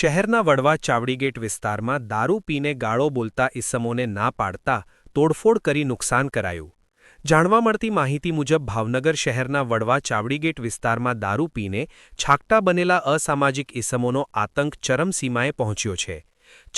શહેરના વડવા ચાવડીગેટ વિસ્તારમાં દારૂ પીને ગાળો બોલતા ઇસમોને ના પાડતા તોડફોડ કરી નુકસાન કરાયું। જાણવા મળતી માહિતી મુજબ ભાવનગર શહેરના વડવા ચાવડીગેટ વિસ્તારમાં દારૂ પીને છાકટા બનેલા અસામાજિક ઇસમોનો આતંક ચરમસીમાએ પહોંચ્યો છે।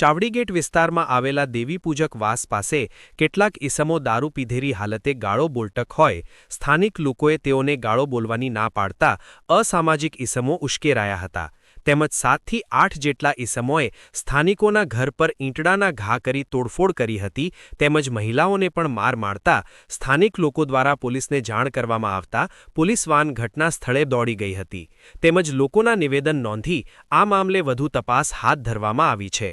ચાવડીગેટ વિસ્તારમાં આવેલા દેવીપૂજક વાસ પાસે કેટલાક ઇસમો દારૂ પીધેલી હાલતે ગાળો બોલટક હોય, સ્થાનિક લોકોએ તેઓને ગાળો બોલવાની ના પાડતા અસામાજિક ઇસમો ઉશ્કેરાયા હતા। તેમજ 7 થી 8 જેટલા ઇસમોએ સ્થાનિકોના ઘર પર ઈંટડાના ઘા કરી તોડફોડ કરી હતી। તેમજ મહિલાઓને પણ માર મારતા સ્થાનિક લોકો દ્વારા પોલીસને જાણ કરવામાં આવતા પોલીસ વાન ઘટના સ્થળે દોડી ગઈ હતી। તેમજ લોકોના નિવેદન નોંધી આ મામલે વધુ તપાસ હાથ ધરવામાં આવી છે।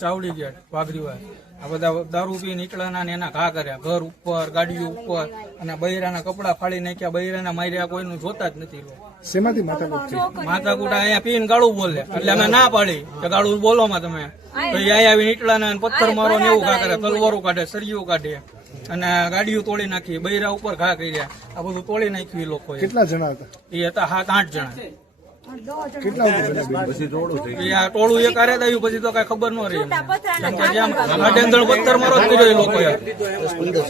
ચાવડી ગેટ વાઘરીવા આ બધા દારૂ પી નીકળ્યા ને એના ઘા કર્યા, ઘર ઉપર, ગાડીઓ ઉપર, અને બૈરાના કપડા ફાડી નાખ્યા, બૈરાના માર્યા, કોઈનું જોતા જ નથી। શેમાંથી માથાકૂટ અહીંયા પીને ગાળું બોલે એટલે અમે ના પાડી કે ગાળું બોલો માં તમે, તો અહીંયા આવી નીકળ્યા ને પથ્થર મારો ને એવું ઘા કરે, તલવારો કાઢે, સળિયું કાઢે અને ગાડીઓ તોડી નાખી, બૈરા ઉપર ઘા કર્યા, આ બધું તોડી નાખ્યું એ લોકો। કેટલા જણા હતા? એ હતા 7-8 જણા। કેટલા ટોળું એક આરે આવ્યું પછી તો કઈ ખબર ન રહી, પથ્થર મારો જ કર્યો એ લોકોએ, પથ્થર જ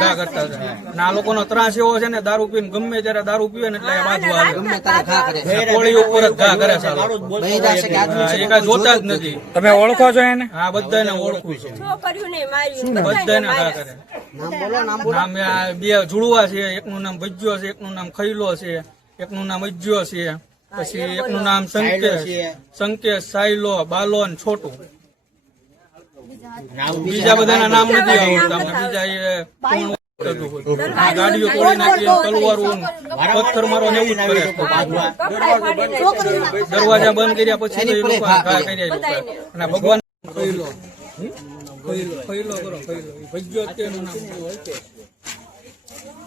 ઘા કરતા હતા। આ લોકોનો ત્રાસ એવો છે ને, દારૂ પીને ગમે ત્યારે દારૂ પીવે ને એટલે બાજુ આવે, ટોળી ઉપર જ ઘા કરે, એ કઈ જોતા જ નથી। તમે ઓળખો છો એને? હા, બધાને ઓળખું છું, બધાને ઘા કરે। નામ બે જુડવા છે, એકનું નામ ભજ્યો છે, એકનું નામ ખૈલો છે, એકનું નામ અજ્જો છે, પછી એકનું નામ સંકેશ, સાયલો, બાલો ને છોટું। બીજા બધાના નામ નથી આવડતા, બીજા બધું હોય. આ ગાડીઓ તોડી નાખી, તલવારો પથ્થર મારો ને એવું જ કરે. દરવાજા બંધ કર્યા પછી તો એ લોકો ઘા કર્યા એ લોકોએ. અને ભગવાન ખઈલો કરો, ખઈલો ભજ્યો તેનું નામ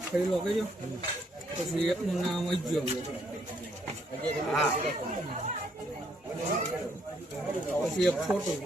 ખઈલો કર્યો, પછી એકનું નામ અજ્યો, પછી એક ખોટું